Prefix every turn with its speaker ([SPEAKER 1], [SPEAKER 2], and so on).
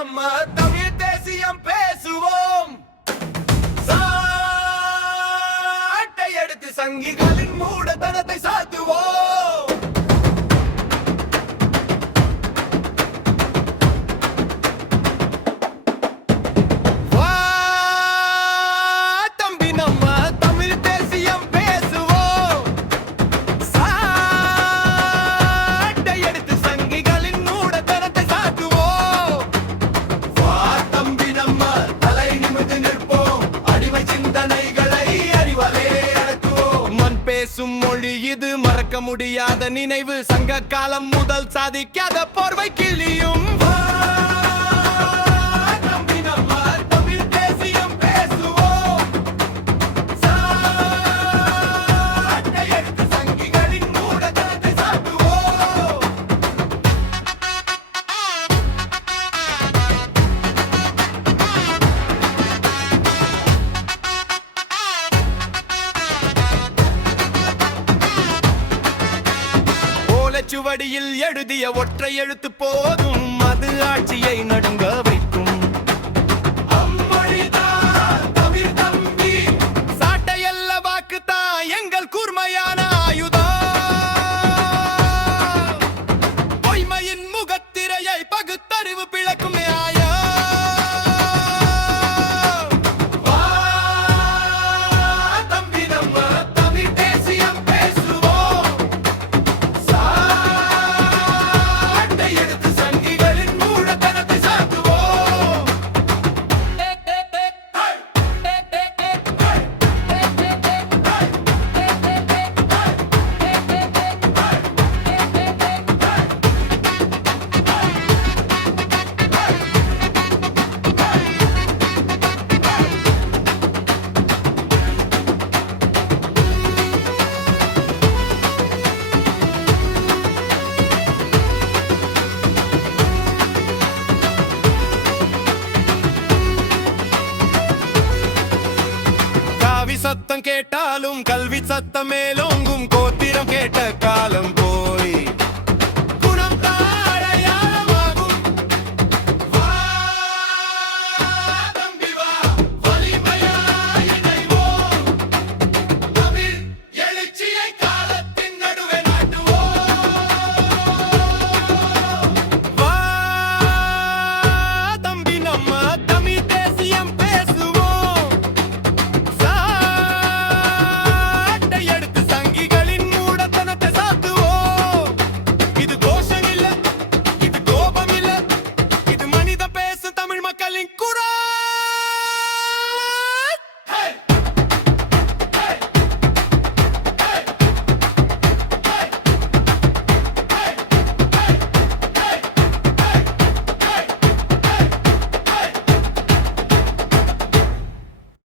[SPEAKER 1] நம்ம தமிழ் தேசியம் பேசுவோம். சாட்டை எடுத்து சங்கிகள் மண் பேசும் மொழி இது மறக்க முடியாத நினைவு. சங்க காலம் முதல் சாதிக்காத போர்வை கிளியும் திருவடியில் எழுதிய ஒற்றை எழுத்து போதும். அது ஆட்சியை நடுங்க சத்தம் கேட்டாலும் கல்வி சத்தம் மேலோங்கும்